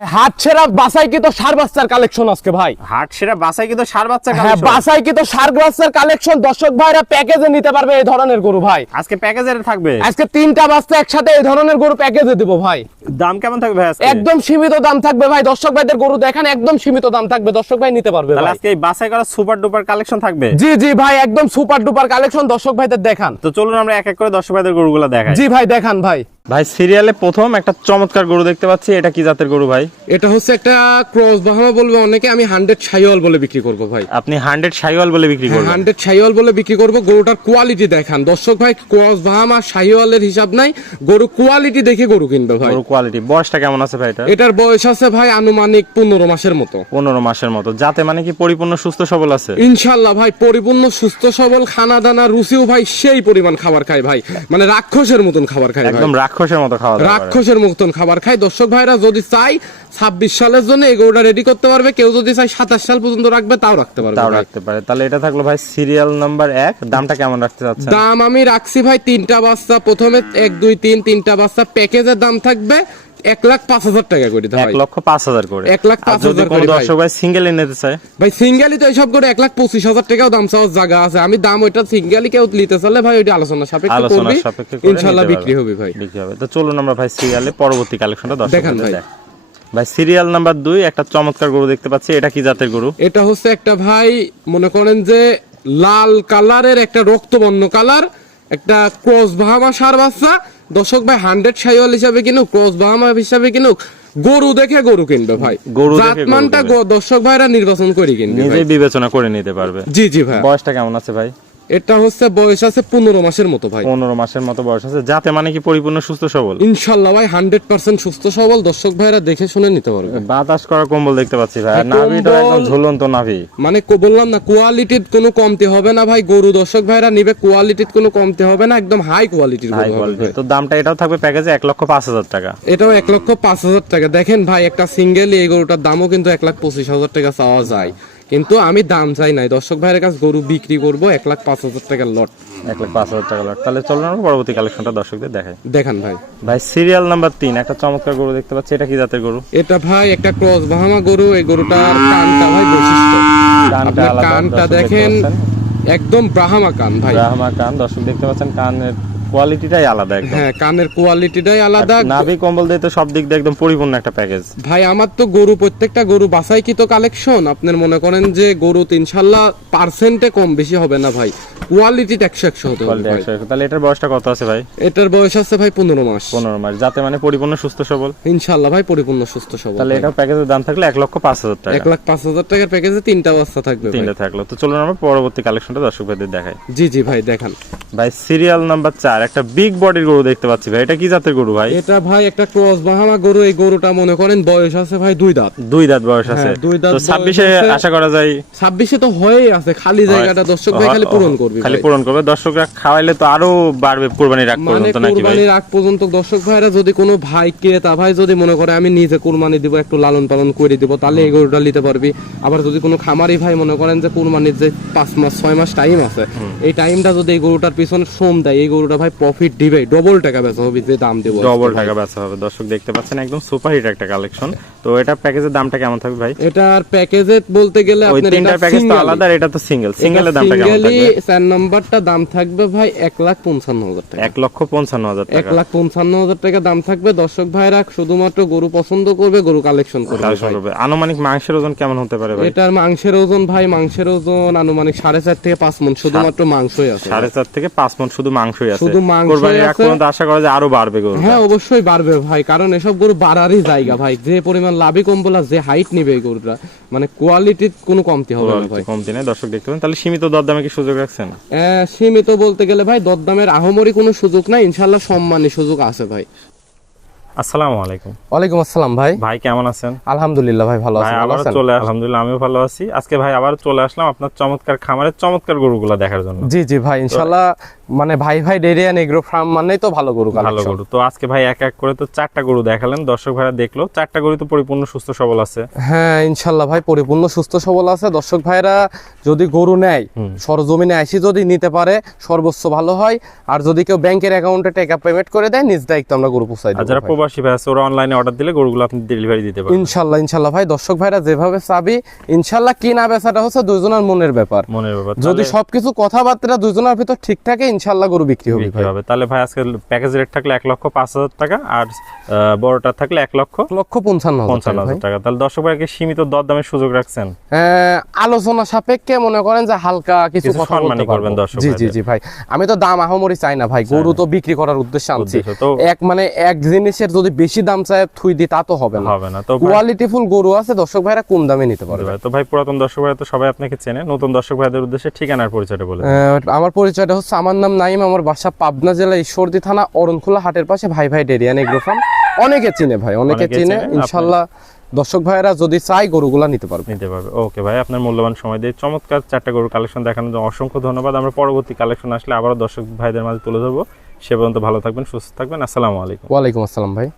হাট সেরা বাসাই কি তো সার বাচ্চার কালেকশন আজকে ভাই। হাট সেরা বাসাই কিন্তু সার বাচ্চা হ্যাঁ, কালেকশন। বাসাই কি তো সার বাচ্চার কালেকশন দর্শক ভাইরা প্যাকেজে নিতে পারবে এই ধরনের গরু ভাই। আজকে প্যাকেজের থাকবে, আজকে 3টা বাচ্চা একসাথে এই ধরনের গরু প্যাকেজে দেব ভাই। দাম কেমন থাকবে ভাই আজকে? একদম সীমিত দাম থাকবে ভাই। দর্শক ভাইদের গরু দেখেন, একদম সীমিত দাম থাকবে, দর্শক ভাই নিতে পারবে তাহলে ভাই। আজকে এই বাসাই করা সুপার ডুপার কালেকশন থাকবে। জি জি ভাই, একদম সুপার ডুপার কালেকশন দর্শক ভাইদের দেখান। তো চলুন আমরা এক এক করে দর্শক ভাইদের গরুগুলো দেখাই। জি ভাই দেখান ভাই। ভাই সিরিয়ালে প্রথম একটা চমৎকার গরু দেখতে পাচ্ছি, এটা কি জাতের গরু ভাই? এটা হচ্ছে একটা ক্রস বাহামা বলবে অনেকে, আমি 100 শাইওয়াল বলে বিক্রি করব ভাই। আপনি 100 শাইওয়াল বলে বিক্রি করবেন? 100 শাইওয়াল বলে বিক্রি করব। গরুটার কোয়ালিটি দেখান দর্শক ভাই। ক্রস বাহামা শাইওয়ালের হিসাব নাই, গরু কোয়ালিটি দেখে গরু কিনবে ভাই। গরু কোয়ালিটি, বয়সটা কেমন আছে ভাই এটা? এটার বয়স আছে ভাই আনুমানিক 15 মাসের মতো। 15 মাসের মতো। যাতে মানে কি পরিপূর্ণ সুস্থ সবল আছে? ইনশাআল্লাহ ভাই, পরিপূর্ণ সুস্থ সবল, খানা দানা রুচিও ভাই সেই পরিমাণ খাবার খায় ভাই, মানে রাক্ষসের মতন খাবার খায় ভাই। একদম রাক্ষসের মতো খাওয়া দাওয়া করে। রাক্ষসের মতন খাবার খায়। দর্শক ভাইরা যদি চাই 26 সালের জন্য এই গরুটা রেডি করতে পারবে, কেউ যদি চাই 27 সাল পর্যন্ত রাখবে তাও রাখতে পারবে, তাও ভাই। রাখতে পারে। তাহলে এটা থাকলো ভাই সিরিয়াল নাম্বার 1। দামটা কেমন রাখতে চাচ্ছেন? দাম আমি রাখছি ভাই 3টা বাচ্চা, প্রথমে 1 2 3 3টা বাচ্চা প্যাকেজের দাম থাকবে 1,05,000 টাকা করে ভাই। 1,05,000 করে। 1,05,000 যদি কোনো করে ভাই। দর্শক ভাই সিঙ্গেল নিতে চায়? ভাই সিঙ্গেলই তো এইসব করে 1,25,000 টাকাও দাম চাওয়ার জায়গা আছে। আমি দাম ওইটা সিঙ্গেলই কেউ নিতে চাইলে ভাই ওইটা আলোচনা সাপেক্ষে আলোচনা করবি, সাপেক্ষে করে ইনশাআল্লাহ নিতে বিক্রি পারবে। হবে ভাই। বিক্রি হবে। তো চলুন আমরা ভাই সিরিয়ালে পরবর্তী কালেকশনটা দর্শক দেখান ভাই। ভাই সিরিয়াল নাম্বার 2 একটা চমৎকার গরু দেখতে পাচ্ছি, এটা কি জাতের গরু? এটা হচ্ছে একটা ভাই মনে করেন যে লাল কালারের একটা রক্তবর্ণ কালার, একটা ক্রস বাহামা সার বাচ্চা। দর্শক ভাই 100 শাইওয়াল হিসাবে কিনুক, ক্রস বাহামা হিসাবে কিনুক, গরু দেখে গরু কিনবে ভাই। গরু দেখে গরু জাতমানটা দর্শক ভাইরা নির্বাচন করে কিনবে নিজে ভাই। বিবেচনা করে নিতে পারবে। জি জি ভাই। বয়সটা কেমন আছে ভাই? এটা হচ্ছে বয়স আছে 15 মাসের মতো ভাই। 15 মাসের মতো বয়স আছে। যাতে মানে কি পরিপূর্ণ সুস্থ সবল? ইনশাআল্লাহ ভাই 100% সুস্থ সবল, দর্শক ভাইরা দেখে শুনে নিতে পারবে। বাতাস করা কম্বল দেখতে পাচ্ছি ভাই। আর হ্যাঁ, নাভিটা কম্বল। একদম ঝুলন্ত নাভি। মানে বললাম না, কোয়ালিটির কোনো কমতি হবে না ভাই। গরু দর্শক ভাইরা নিবে, কোয়ালিটির কোনো কমতি হবে না, একদম হাই কোয়ালিটির হাই গরু হবে কোয়ালিটি। ভাই। তো দামটা এটাও থাকবে প্যাকেজে 1,05,000 টাকা। এটাও 1,05,000 টাকা। দেখেন ভাই, একটা সিঙ্গেল এই গরুটার দামও কিন্তু 1,25,000 টাকা চাওয়া যায়, কিন্তু আমি দাম চাই নাই। দর্শক ভাইয়ের কাছে গরু বিক্রি করবো 1,05,000 টাকার লট। 1,05,000 টাকা লট। তাহলে চলুন আমরা পরবর্তী কালেকশনটা দর্শকদের দেখাই। দেখান ভাই। ভাই সিরিয়াল নাম্বার 3 একটা চমৎকার গরু দেখতে পাচ্ছি, এটা কি জাতের গরু? এটা ভাই একটা ক্রস বাহামা গরু। এই গরুটার কানটা ভাই বৈশিষ্ট্য, কানটা আপনার আলাদা, কানটা দর্শক দেখতে দেখেন, পাচ্ছেন। একদম ব্রাহ্মা কান ভাই। ব্রাহ্মা কান, দর্শক দেখতে পাচ্ছেন। কানের কোয়ালিটিটাই আলাদা একদম। হ্যাঁ, কানের কোয়ালিটিটাই আলাদা। নাভি কম্বল দিয়ে তো সব দিক দিয়ে একদম পরিপূর্ণ একটা প্যাকেজ। ভাই আমার তো গরু, প্রত্যেকটা গরু বাছাই কি তো কালেকশন। আপনার মনে করেন যে গরু ইনশাআল্লাহ পার্সেন্টে কম বেশি হবে না ভাই, কোয়ালিটি 100 হতে হবে ভাই। তাহলে এটার বয়সটা কত আছে ভাই? এটার বয়স আছে ভাই 15 মাস। 15 মাস। যাতে মানে পরিপূর্ণ সুস্থ সবল? ইনশাআল্লাহ ভাই পরিপূর্ণ সুস্থ সবল। তাহলে এটা প্যাকেজের দাম থাকলে 1,05,000 টাকা। 1,05,000 টাকার প্যাকেজে 3টা বাচ্চা থাকবে ভাই। 3টা থাকলো। তো চলুন আমরা পরবর্তী কালেকশনটা দর্শক ভাইদের দেখাই। জি জি ভাই দেখান। ভাই সিরিয়াল নাম্বার 4 একটা বিগ বডির গরু দেখতে পাচ্ছি ভাই, এটা কি জাতের গরু ভাই? এটা ভাই একটা ক্রস বাহামা গরু। এই গরুটা মনে করেন বয়স আছে ভাই 2 দাঁত। 2 দাঁত বয়স আছে। হ্যাঁ, 2 দাঁত তো বয়স 26-এ আছে। আশা করা যায়। 26-এ তো হয়েই আছে, খালি জায়গাটা দর্শক ভাই খালি পূরণ করবে, খালি পূরণ করবে। দর্শকরা খাওয়াইলে তো আরো বাড়বে কুরবানির আগ মানে পর্যন্ত নাকি ভাই? কুরবানির আগ পর্যন্ত দর্শক ভাইরা যদি কোনো ভাই ক্রেতা ভাই যদি মনে করে আমি নিজে কুরবানি দিব, একটু লালন পালন করে দিব, তাহলে এই গরুটা নিতে পারবি। আবার যদি কোনো খামারি ভাই মনে করেন যে কুরবানির যে 5 মাস 6 মাস টাইম আছে, এই টাইমটা যদি এই গরুটার পিছনে শ্রম দেয়, এই গরুটা ভাই প্রফিট দিবে, ডবল টাকা বেচা হবে যে দাম দেব। ডবল টাকা বেচা হবে। দর্শক দেখতে পাচ্ছেন একদম সুপার হিট একটা কালেকশন। তো এটা প্যাকেজের দামটা কেমন থাকবে ভাই? এটার প্যাকেজে বলতে গেলে ওই আপনার তিনটার প্যাকেজ তো আলাদা, আর এটা তো সিঙ্গেল। সিঙ্গেলের দামটা কেমন থাকবে? 4 নাম্বারটা দাম থাকবে ভাই 1,55,000 টাকা। 1,55,000 টাকা। 1,55,000 টাকা দাম থাকবে। দর্শক ভাইরা শুধুমাত্র গরু পছন্দ করবে, গরু কালেকশন করবে কালেকশন ভাই। করবে। আনুমানিক মাংসের ওজন কেমন হতে পারে ভাই? এটার মাংসের ওজন ভাই, মাংসের ওজন আনুমানিক 4.5 থেকে 5 মণ, শুধুমাত্র মাংসই আছে। 4.5 থেকে 5 মণ শুধু মাংসই আছে। শুধু মাংসই কুরবানির আগ আছে। পর্যন্ত আশা করা যায় আরো বাড়বে গরু। হ্যাঁ অবশ্যই বাড়বে ভাই, কারণ এসব গরু বাড়ারই জায়গা ভাই। যে পরিমাণ লাভি কম্বলা, যে হাইট নিবে এই গরুটা, মানে কোয়ালিটির কোনো কমতি হবে না ভাই। কমতি নেই। দর্শক দেখতে পাবেন। তাহলে সীমিত দরদামে কি সুযোগ রাখছেন? সীমিত বলতে গেলে ভাই দরদামের আহামরি কোনো সুযোগ নাই, ইনশাআল্লাহ সম্মানী সুযোগ আছে ভাই। আসসালামু আলাইকুম। ওয়ালাইকুম আসসালাম ভাই। ভাই কেমন আছেন? আলহামদুলিল্লাহ ভাই, ভালো ভাই আছি। ভালো আবার আছেন? চলে আলহামদুলিল্লাহ আমিও ভালো আছি। আজকে ভাই আবার চলে আসলাম আপনার চমৎকার খামারের চমৎকার গরুগুলো দেখার জন্য। জি জি ভাই, ইনশাআল্লাহ মানে ভাই ভাই ডেরিয়ান এগ্রো ফার্ম মানেই তো ভালো গরু ভালো কালেকশন। গরু। তো আজকে ভাই এক এক করে তো 4টা গরু দেখালেন, দর্শক ভাইরা দেখলো 4টা গরু তো পরিপূর্ণ সুস্থ সবল আছে। হ্যাঁ ইনশাল্লাহ ভাই পরিপূর্ণ সুস্থ সবল আছে। দর্শক ভাইরা যদি গরু নেয় সরজমিনে আইসি যদি নিতে পারে সর্বোচ্চ ভালো হয়। আর যদি কেউ ব্যাংকের অ্যাকাউন্টে টাকা পেমেন্ট করে দেয় নিজ দায়িত্ব আমরা গরু পৌঁছাই আর দেব যারা ভাই। প্রবাসী ভাই আছে ওরা অনলাইনে অর্ডার দিলে গরুগুলো আপনি ডেলিভারি দিতে পারবেন ইনশাল্লাহ ইনশাল্লাহ ভাই দর্শক ভাইরা যেভাবে চাবি ইনশাল্লাহ কিনা বেচাটা হচ্ছে দুইজনের মনের ব্যাপার। মনের ব্যাপার। যদি সবকিছু কথাবার্তা দুইজনের ভিতর ঠিক থাকে ইনশাল্লাহ গরু বিক্রি হবে ভাই। হবে তাহলে ভাই আজকে প্যাকেজ রেট থাকলে 1,05,000 টাকা আর বড়টা থাকলে 1,55,000 টাকা। তাহলে দর্শক ভাইকে সীমিত দরদামের সুযোগ রাখছেন। আলোচনা সাপেক্ষে মনে করেন যে হালকা কিছু কিছু কথা সম্মানী বলতে করবেন পারবো। দর্শক জি জি ভাইদের। জি ভাই আমি তো দাম আহামরি চাই না ভাই, গরু তো বিক্রি করার উদ্দেশ্যে আনছি। উদ্দেশ্য তো এক জিনিসের যদি বেশি দাম চায় থুই দি তা তো হবে না। হবে না। তো ভাই কোয়ালিটিফুল গরু আছে দর্শক ভাইরা কম দামে নিতে পারবে। তো ভাই পুরাতন দর্শক ভাইরা তো সবাই আপনাকে চেনে, নতুন দর্শক ভাইদের উদ্দেশ্যে ঠিকানার পরিচয়টা বলে দিন। আমার পরিচয়টা হচ্ছে আমার নাম নাইম, আমার বাসা পাবনা জেলা ঈশ্বরদী থানা অরণখোলা হাটের পাশে ভাই ভাই ডেরিয়ান এগ্রো ফার্ম। অনেকে চিনে ভাই, অনেকে অনেকে চিনে। চেনে, ইনশাল্লাহ দর্শক ভাইরা যদি চাই গরুগুলা নিতে পারবে। ওকে ভাই, আপনার মূল্যবান সময় দিয়ে চমৎকার 4টা গরুর কালেকশন দেখানোর জন্য অসংখ্য ধন্যবাদ। আমরা পরবর্তী কালেকশন আসলে আবারও দর্শক ভাইদের মাঝে তুলে ধরবো। সে পর্যন্ত ভালো থাকবেন, সুস্থ থাকবেন। আসসালামু আলাইকুম। ওয়ালাইকুম আসসালাম ভাই।